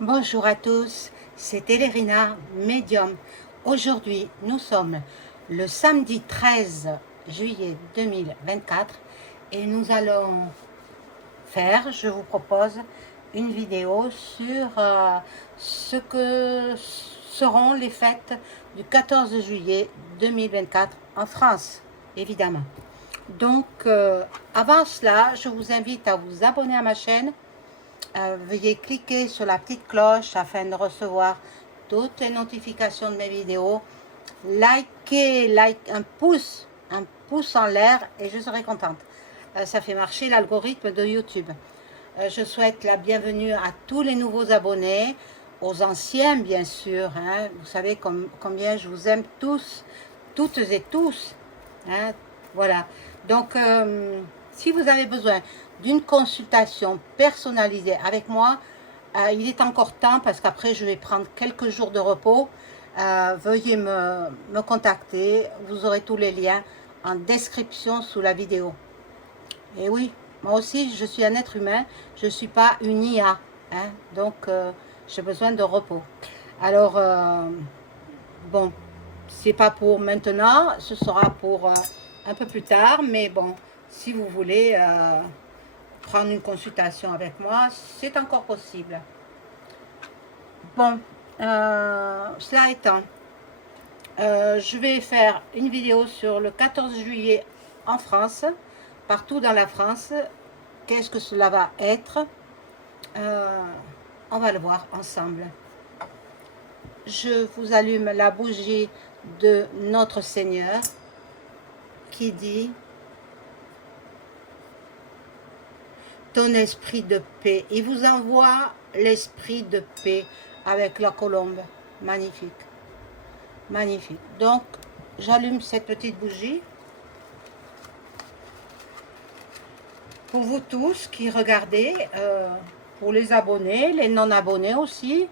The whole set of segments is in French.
Bonjour à tous, c'est Elérina, médium. Aujourd'hui, nous sommes le samedi 13 juillet 2024 et nous allons faire, je vous propose, une vidéo sur ce que seront les fêtes du 14 juillet 2024 en France, évidemment. Donc, avant cela, je vous invite à vous abonner à ma chaîne. Veuillez cliquer sur la petite cloche afin de recevoir toutes les notifications de mes vidéos. Likez, un pouce en l'air et je serai contente. Ça fait marcher l'algorithme de YouTube. Je souhaite la bienvenue à tous les nouveaux abonnés, aux anciens bien sûr. Vous savez combien je vous aime tous, toutes et tous. Voilà. Donc, si vous avez besoin d'une consultation personnalisée avec moi, il est encore temps parce qu'après je vais prendre quelques jours de repos. Veuillez me contacter. Vous aurez tous les liens en description sous la vidéo. Et oui, moi aussi je suis un être humain, je ne suis pas une IA. Donc j'ai besoin de repos. Alors, bon, c'est pas pour maintenant, ce sera pour un peu plus tard, mais bon, si vous voulez prendre une consultation avec moi, c'est encore possible. Bon, cela étant, je vais faire une vidéo sur le 14 juillet en France, partout dans la France. Qu'est-ce que cela va être? On va le voir ensemble. Je vous allume la bougie de notre Seigneur qui dit: ton esprit de paix. Il vous envoie l'esprit de paix avec la colombe. Magnifique. Magnifique. Donc, j'allume cette petite bougie. Pour vous tous qui regardez, pour les abonnés, les non-abonnés aussi.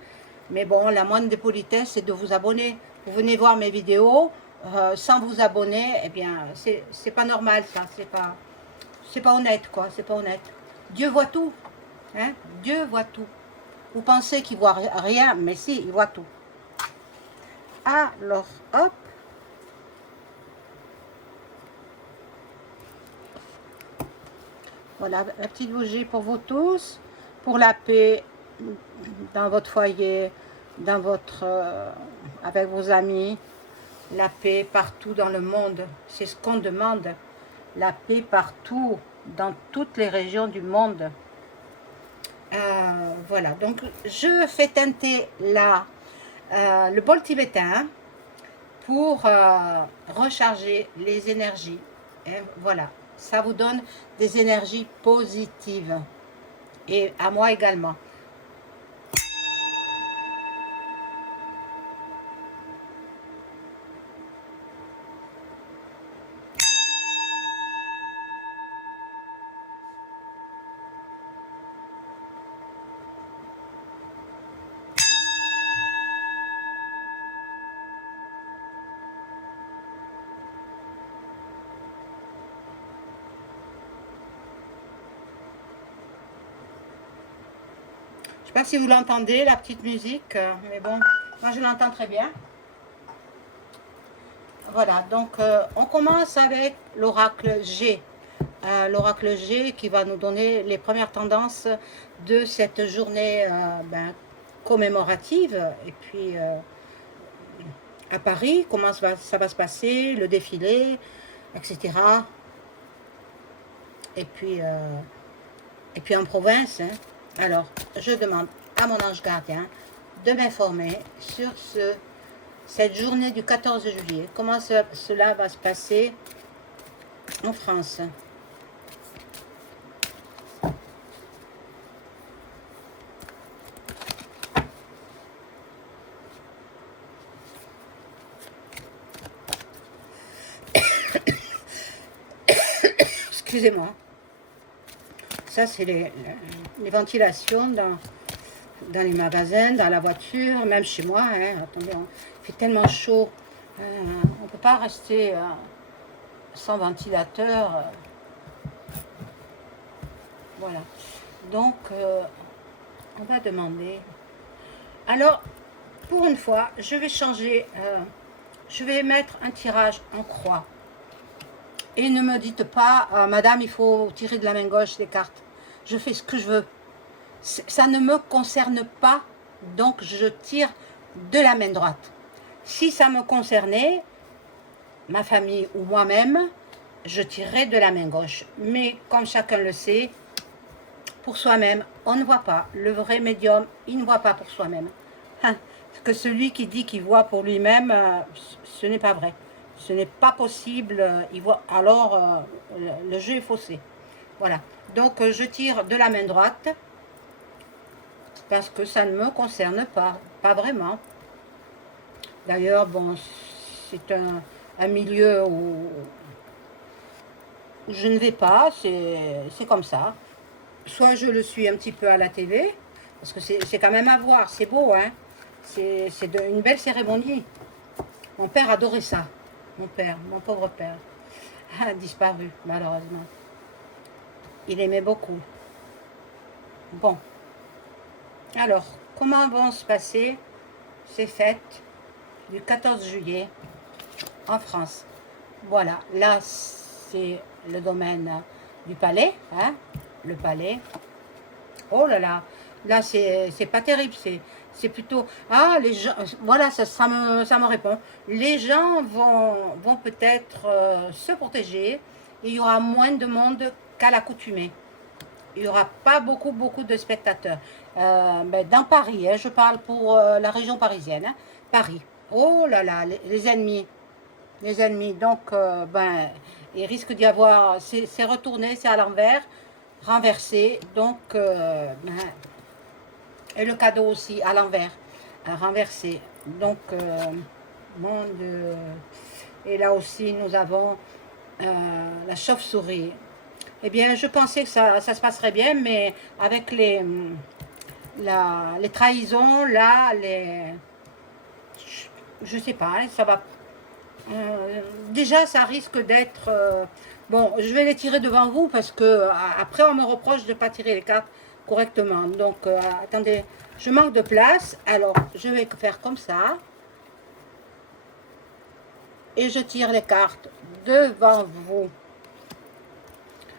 Mais bon, la moindre des politesses, c'est de vous abonner. Vous venez voir mes vidéos sans vous abonner, eh bien, c'est pas normal ça. C'est pas honnête, quoi. C'est pas honnête. Dieu voit tout. Dieu voit tout. Vous pensez qu'il voit rien, mais si, il voit tout. Alors, hop. Voilà, la petite bougie pour vous tous, pour la paix dans votre foyer, dans votre, avec vos amis, la paix partout dans le monde. C'est ce qu'on demande, la paix partout, dans toutes les régions du monde. Voilà, donc je fais teinter le bol tibétain pour recharger les énergies. Et voilà, ça vous donne des énergies positives. Et à moi également. Je ne sais pas si vous l'entendez, la petite musique, mais bon, moi je l'entends très bien. Voilà, donc on commence avec l'oracle G. L'oracle G qui va nous donner les premières tendances de cette journée commémorative. Et puis à Paris, comment ça va se passer, le défilé, etc. Et puis en province. Alors, je demande à mon ange gardien de m'informer sur cette journée du 14 juillet. Comment cela va se passer en France. Excusez-moi. Ça, c'est les ventilations dans les magasins, dans la voiture, même chez moi. Attendez, il fait tellement chaud. On ne peut pas rester sans ventilateur. Voilà. Donc, on va demander Alors, pour une fois, je vais changer, je vais mettre un tirage en croix. Et ne me dites pas, madame, il faut tirer de la main gauche les cartes. Je fais ce que je veux. Ça ne me concerne pas, donc je tire de la main droite. Si ça me concernait, ma famille ou moi-même, je tirerais de la main gauche. Mais comme chacun le sait, pour soi-même, on ne voit pas. Le vrai médium, il ne voit pas pour soi-même. Que celui qui dit qu'il voit pour lui-même, ce n'est pas vrai. Ce n'est pas possible. Il voit. Alors, le jeu est faussé. Voilà. Donc, je tire de la main droite parce que ça ne me concerne pas. Pas vraiment. D'ailleurs, bon, c'est un milieu où je ne vais pas. C'est comme ça. Soit je le suis un petit peu à la télé, parce que c'est quand même à voir, c'est beau, hein. C'est une belle cérémonie. Mon père adorait ça. Mon père, mon pauvre père, a disparu, malheureusement. Il aimait beaucoup. Bon. Alors, comment vont se passer ces fêtes du 14 juillet en France? Voilà, là, c'est le domaine du palais, hein, le palais. Oh là là, là c'est pas terrible, c'est plutôt... Ah, les gens, voilà, ça me répond. Les gens vont peut-être se protéger, et il y aura moins de monde qu'à l'accoutumée. Il n'y aura pas beaucoup de spectateurs. Ben, dans Paris, hein, je parle pour la région parisienne, hein, Paris. Oh là là, les ennemis. Les ennemis, donc, ben, il risque d'y avoir... C'est retourné, c'est à l'envers, renversé, donc... Ben, et le cadeau aussi à l'envers, renversé. Donc, et là aussi, nous avons la chauve-souris. Eh bien, je pensais que ça se passerait bien, mais avec les trahisons, là, je sais pas, ça va... déjà, ça risque d'être... bon, je vais les tirer devant vous parce que après, on me reproche de ne pas tirer les cartes correctement. Donc, attendez, je manque de place. Alors, je vais faire comme ça. Et je tire les cartes devant vous.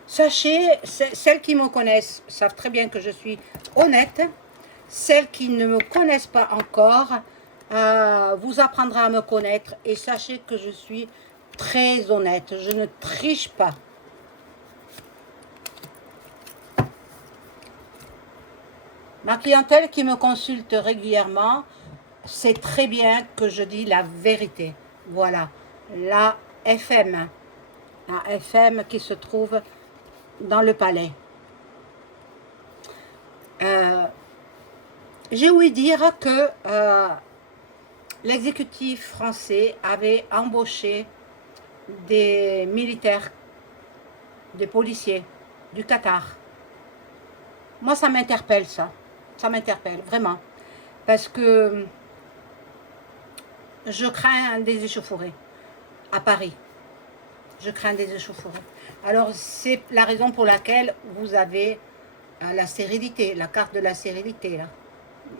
Sachez, celles qui me connaissent savent très bien que je suis honnête. Celles qui ne me connaissent pas encore, vous apprendrez à me connaître. Et sachez que je suis très honnête. Je ne triche pas. Ma clientèle qui me consulte régulièrement sait très bien que je dis la vérité. Voilà, la FM. La FM qui se trouve dans le palais. J'ai ouï dire que l'exécutif français avait embauché des militaires, des policiers du Qatar. Moi, ça m'interpelle, ça. Ça m'interpelle, vraiment. Parce que je crains des échauffourées à Paris. Je crains des échauffourées. Alors, c'est la raison pour laquelle vous avez la sérénité, la carte de la sérénité. Là.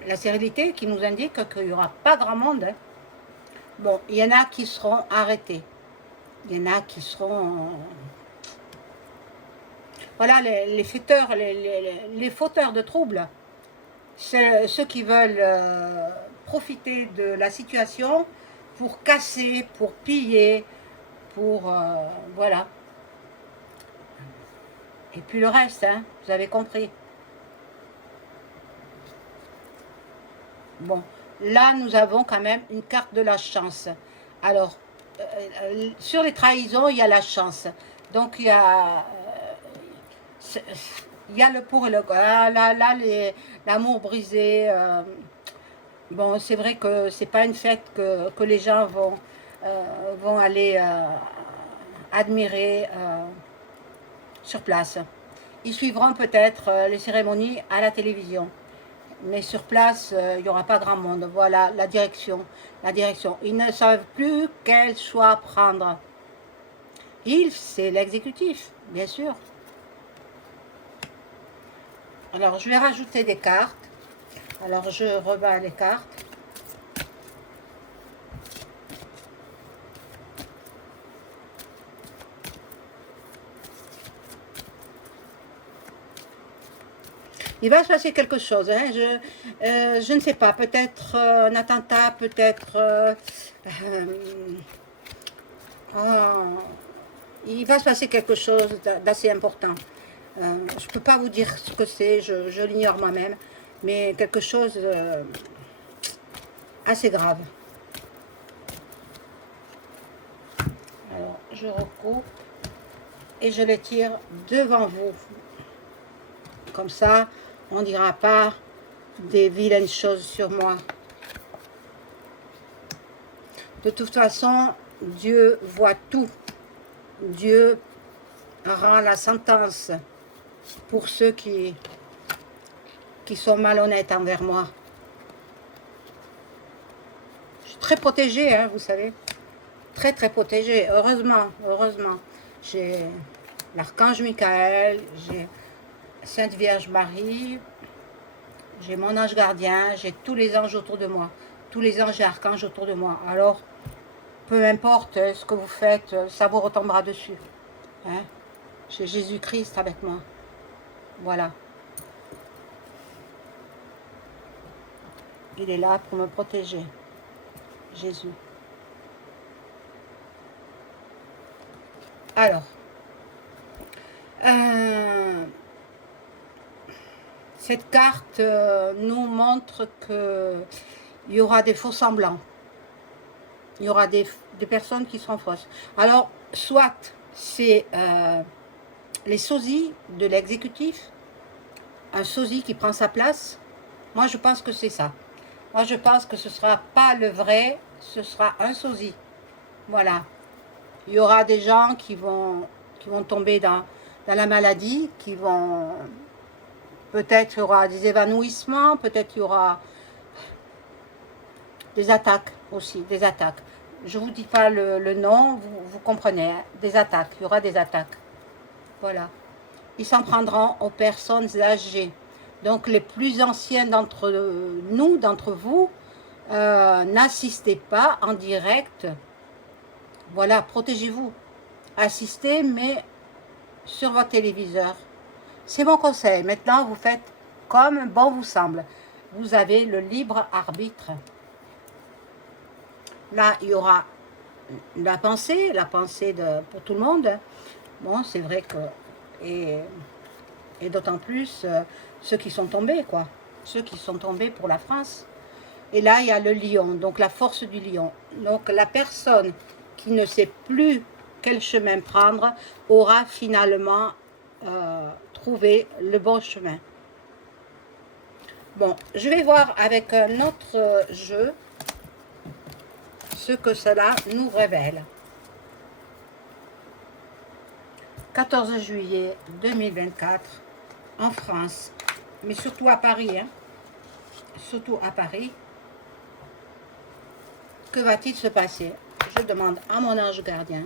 La sérénité qui nous indique qu'il n'y aura pas grand monde. Hein. Bon, il y en a qui seront arrêtés. Il y en a qui seront... Voilà, les fauteurs, les fauteurs de troubles. Ceux qui veulent profiter de la situation pour casser, pour piller, pour... voilà. Et puis le reste, hein, vous avez compris. Bon, là, nous avons quand même une carte de la chance. Alors, sur les trahisons, il y a la chance. Donc, il y a le pour et le contre. Là, l'amour brisé. Bon, c'est vrai que c'est pas une fête que les gens vont aller admirer sur place. Ils suivront peut-être les cérémonies à la télévision. Mais sur place, il n'y aura pas grand monde. Voilà la direction. La direction. Ils ne savent plus quel choix prendre. C'est l'exécutif, bien sûr. Alors, je vais rajouter des cartes. Alors, je rebats les cartes. Il va se passer quelque chose, hein. Je ne sais pas, peut-être un attentat, peut-être... il va se passer quelque chose d'assez important. Je ne peux pas vous dire ce que c'est, je l'ignore moi-même, mais quelque chose assez grave. Alors, je recoupe et je les tire devant vous. Comme ça, on ne dira pas des vilaines choses sur moi. De toute façon, Dieu voit tout. Dieu rend la sentence pour ceux qui sont malhonnêtes envers moi. Je suis très protégée, hein, vous savez. Très, très protégée. Heureusement, heureusement. J'ai l'archange Michael, j'ai Sainte Vierge Marie, j'ai mon ange gardien, j'ai tous les anges autour de moi. Tous les anges et archanges autour de moi. Alors, peu importe ce que vous faites, ça vous retombera dessus. Hein? J'ai Jésus-Christ avec moi. Voilà. Il est là pour me protéger. Jésus. Alors. Cette carte nous montre qu'il y aura des faux semblants. Il y aura des personnes qui seront fausses. Alors, soit c'est les sosies de l'exécutif, un sosie qui prend sa place. Moi, je pense que c'est ça. Moi, je pense que ce ne sera pas le vrai, ce sera un sosie. Voilà. Il y aura des gens qui vont tomber dans la maladie, qui vont... Peut-être il y aura des évanouissements, peut-être il y aura des attaques aussi, des attaques. Je ne vous dis pas le nom, vous comprenez, hein, des attaques, il y aura des attaques. Voilà. Ils s'en prendront aux personnes âgées. Donc les plus anciens d'entre nous, d'entre vous, n'assistez pas en direct. Voilà, protégez-vous. Assistez, mais sur votre téléviseur. C'est mon conseil. Maintenant, vous faites comme bon vous semble. Vous avez le libre arbitre. Là, il y aura la pensée pour tout le monde. Bon, c'est vrai que... Et d'autant plus ceux qui sont tombés, quoi. Ceux qui sont tombés pour la France. Et là, il y a le lion, donc la force du lion. Donc, la personne qui ne sait plus quel chemin prendre aura finalement... trouver le bon chemin. Bon, je vais voir avec un autre jeu ce que cela nous révèle. 14 juillet 2024 en France, mais surtout à Paris, hein, surtout à Paris. Que va-t-il se passer? Je demande à mon ange gardien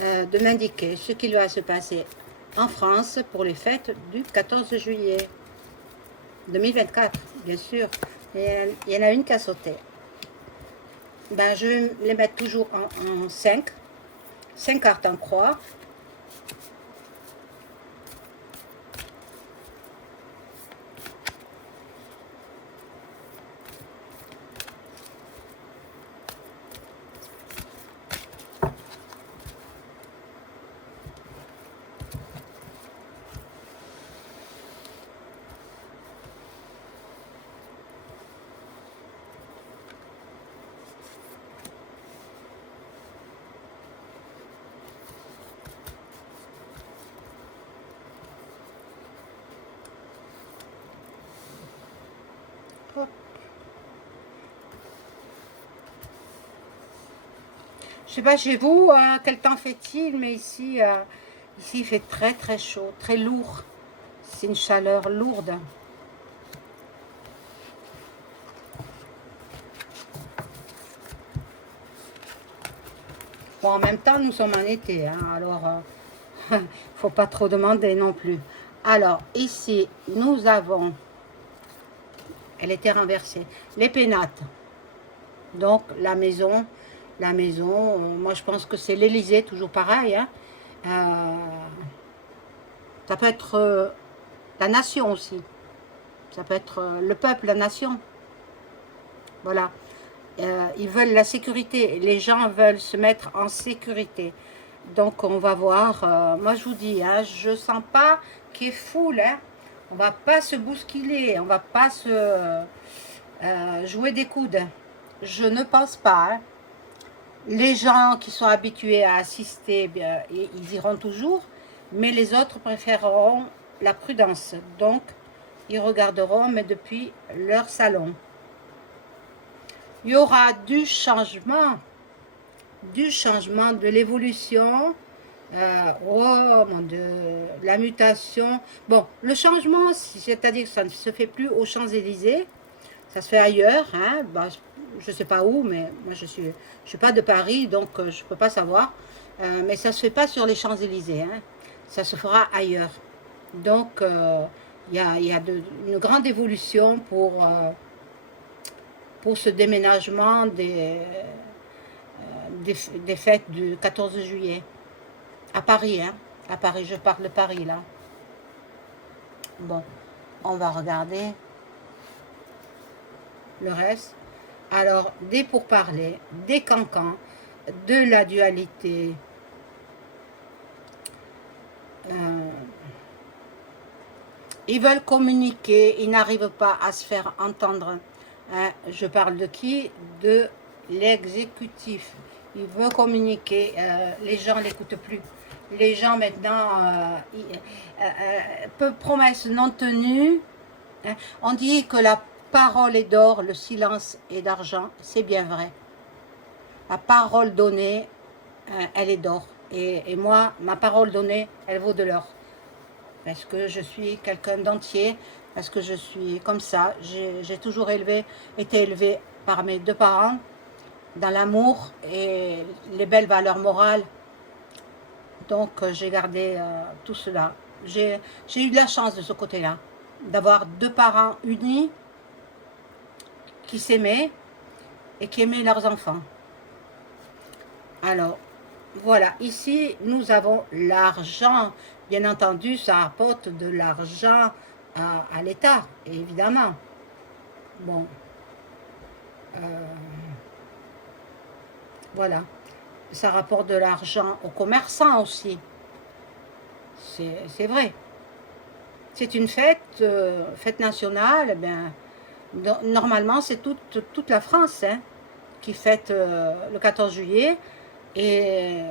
de m'indiquer ce qu'il va se passer en France pour les fêtes du 14 juillet 2024, bien sûr. Et il y en a une qui a sauté. Ben, je vais les mettre toujours en 5 cartes en croix. Je sais pas chez vous, quel temps fait-il, mais ici, ici il fait très très chaud, très lourd. C'est une chaleur lourde. Bon, en même temps, nous sommes en été, hein, alors faut pas trop demander non plus. Alors, ici, nous avons Elle était renversée. Les pénates. Donc la maison, moi je pense que c'est l'Élysée, toujours pareil. Hein. Ça peut être la nation aussi. Ça peut être le peuple, la nation. Voilà. Ils veulent la sécurité. Les gens veulent se mettre en sécurité. Donc on va voir. Moi je vous dis, hein, je sens pas qu'il est full. Hein. On va pas se bousculer. On va pas se jouer des coudes. Je ne pense pas. Hein. Les gens qui sont habitués à assister, bien, ils iront toujours. Mais les autres préféreront la prudence. Donc, ils regarderont, mais depuis leur salon. Il y aura du changement, de l'évolution. Oh mon Dieu, la mutation. Bon, le changement, c'est-à-dire que ça ne se fait plus aux Champs-Élysées, ça se fait ailleurs. Hein. Bah, je ne sais pas où, mais moi je suis pas de Paris, donc je ne peux pas savoir. Mais ça ne se fait pas sur les Champs-Élysées. Hein. Ça se fera ailleurs. Donc, il y a une grande évolution pour ce déménagement des fêtes du 14 juillet. À Paris, hein. À Paris, je parle de Paris, là. Bon, on va regarder le reste. Alors, des pourparlers, des cancans, de la dualité. Ils veulent communiquer, ils n'arrivent pas à se faire entendre. Hein, je parle de qui? De l'exécutif. Il veut communiquer, les gens ne l'écoutent plus. Les gens maintenant, promesses non tenues. Hein, on dit que la parole est d'or, le silence est d'argent, c'est bien vrai. La parole donnée, elle est d'or. Et moi, ma parole donnée, elle vaut de l'or. Parce que je suis quelqu'un d'entier, parce que je suis comme ça. J'ai toujours été élevée par mes deux parents, dans l'amour et les belles valeurs morales. Donc j'ai gardé tout cela. J'ai eu de la chance de ce côté-là, d'avoir deux parents unis, qui s'aimaient et qui aimaient leurs enfants. Alors, voilà, ici nous avons l'argent. Bien entendu, ça apporte de l'argent à l'État, évidemment. Bon. Voilà. Ça rapporte de l'argent aux commerçants aussi. C'est vrai. C'est une fête, fête nationale. Eh bien, normalement, c'est toute la France hein, qui fête le 14 juillet. Et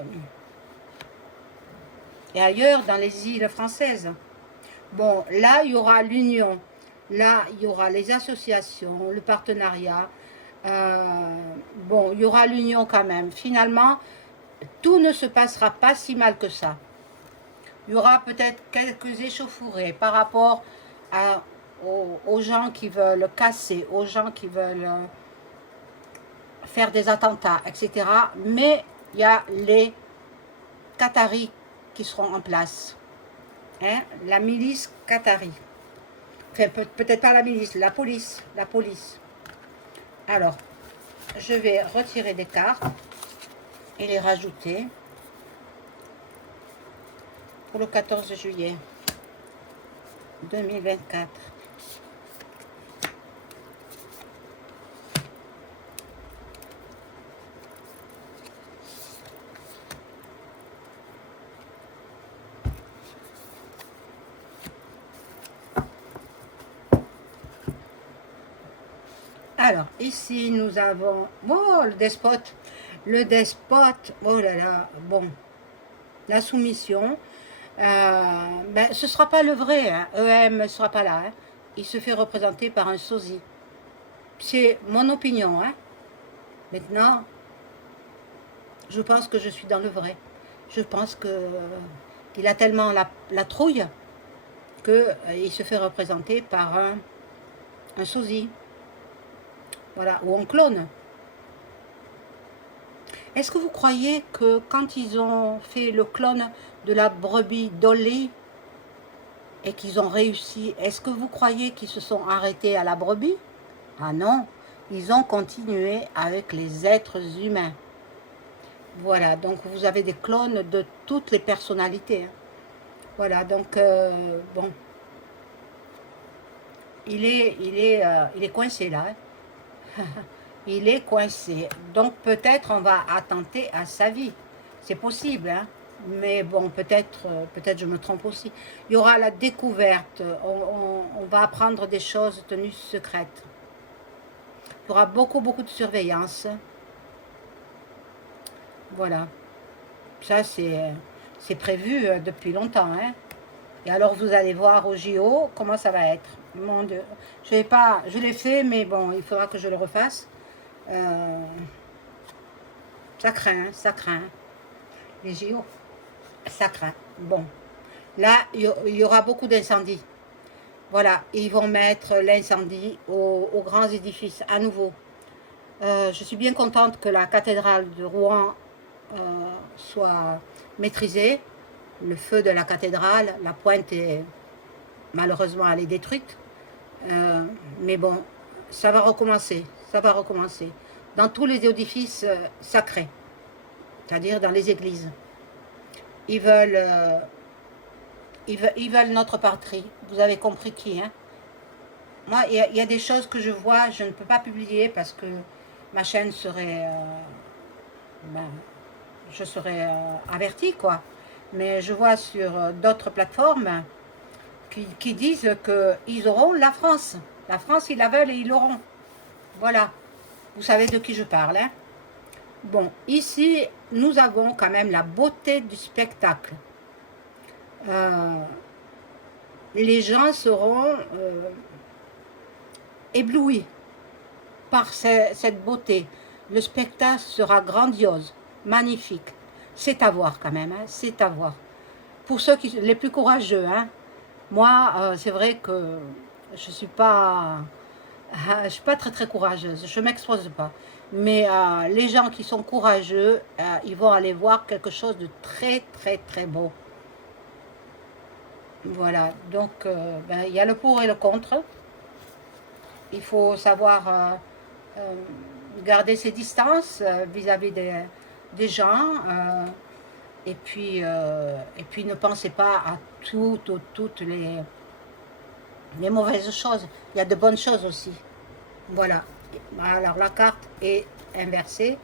ailleurs dans les îles françaises. Bon, là, il y aura l'union. Là, il y aura les associations, le partenariat. Bon, il y aura l'union quand même. Finalement, tout ne se passera pas si mal que ça. Il y aura peut-être quelques échauffourées par rapport aux gens qui veulent casser, aux gens qui veulent faire des attentats, etc. Mais il y a les Qataris qui seront en place. Hein? La milice Qatari. Enfin, peut-être pas la milice, la police. La police. Alors, je vais retirer des cartes et les rajouter pour le 14 juillet 2024. Alors, ici, nous avons... Oh, le despote. Le despote. Oh là là. Bon. La soumission. Ben, ce ne sera pas le vrai. Hein. EM ne sera pas là. Hein. Il se fait représenter par un sosie. C'est mon opinion. Hein. Maintenant, je pense que je suis dans le vrai. Je pense qu'il a tellement la trouille qu'il se fait représenter par un sosie. Voilà, ou un clone. Est-ce que vous croyez que quand ils ont fait le clone de la brebis Dolly et qu'ils ont réussi, est-ce que vous croyez qu'ils se sont arrêtés à la brebis? Ah non, ils ont continué avec les êtres humains. Voilà, donc vous avez des clones de toutes les personnalités. Hein. Voilà, donc bon, il est coincé là. Hein. Il est coincé. Donc peut-être on va attenter à sa vie. C'est possible, hein. Mais bon, peut-être je me trompe aussi. Il y aura la découverte. On va apprendre des choses tenues secrètes. Il y aura beaucoup de surveillance. Voilà. Ça, c'est prévu depuis longtemps. Hein. Et alors, vous allez voir au JO comment ça va être. Mon Dieu. Je vais pas, je l'ai fait, mais bon, il faudra que je le refasse. Ça craint, ça craint. Les JO, ça craint. Bon. Là, il y aura beaucoup d'incendies. Voilà, ils vont mettre l'incendie aux grands édifices à nouveau. Je suis bien contente que la cathédrale de Rouen soit maîtrisée. Le feu de la cathédrale, la pointe est malheureusement elle est détruite. Mais bon, ça va recommencer, ça va recommencer. Dans tous les édifices sacrés, c'est-à-dire dans les églises. Ils veulent, ils veulent notre patrie. Vous avez compris qui, hein? Moi, il y a des choses que je vois, je ne peux pas publier parce que ma chaîne serait... ben, je serais avertie, quoi. Mais je vois sur d'autres plateformes qui disent qu'ils auront la France. La France, ils la veulent et ils l'auront. Voilà. Vous savez de qui je parle, hein? Bon, ici, nous avons quand même la beauté du spectacle. Les gens seront éblouis par cette beauté. Le spectacle sera grandiose, magnifique. C'est à voir quand même, hein, c'est à voir. Pour ceux les plus courageux, hein, moi, c'est vrai que je suis pas très courageuse, je m'expose pas. Mais les gens qui sont courageux, ils vont aller voir quelque chose de très beau. Voilà, donc ben, il y a le pour et le contre. Il faut savoir garder ses distances vis-à-vis des gens. Et puis ne pensez pas à toutes les mauvaises choses. Il y a de bonnes choses aussi. Voilà. Alors la carte est inversée.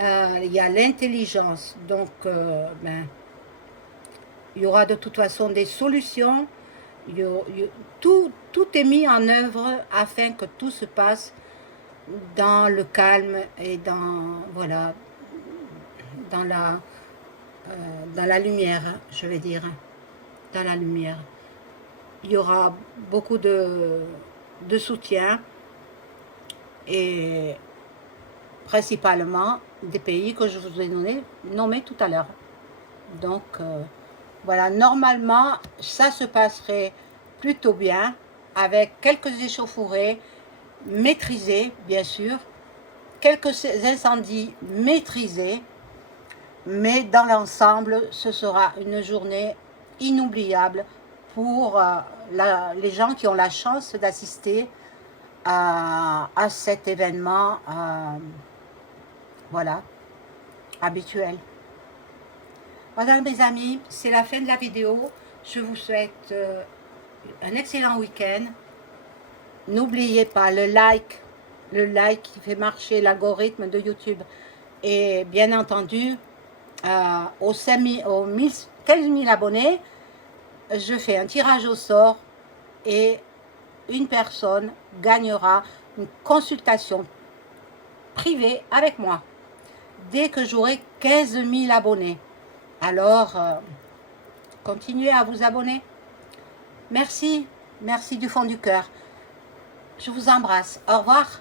Il y a l'intelligence. Donc, ben, il y aura de toute façon des solutions. Tout est mis en œuvre afin que tout se passe dans le calme et dans, voilà, dans la lumière, je vais dire. Dans la lumière. Il y aura beaucoup de soutien et principalement des pays que je vous ai nommés tout à l'heure. Donc, voilà, normalement, ça se passerait plutôt bien avec quelques échauffourées maîtrisées, bien sûr, quelques incendies maîtrisés, mais dans l'ensemble, ce sera une journée inoubliable pour les gens qui ont la chance d'assister à cet événement, voilà, habituel. Voilà mes amis, c'est la fin de la vidéo. Je vous souhaite un excellent week-end. N'oubliez pas le like qui fait marcher l'algorithme de YouTube. Et bien entendu, aux 15 000 abonnés, je fais un tirage au sort et une personne gagnera une consultation privée avec moi dès que j'aurai 15 000 abonnés. Alors, continuez à vous abonner. Merci du fond du cœur. Je vous embrasse. Au revoir.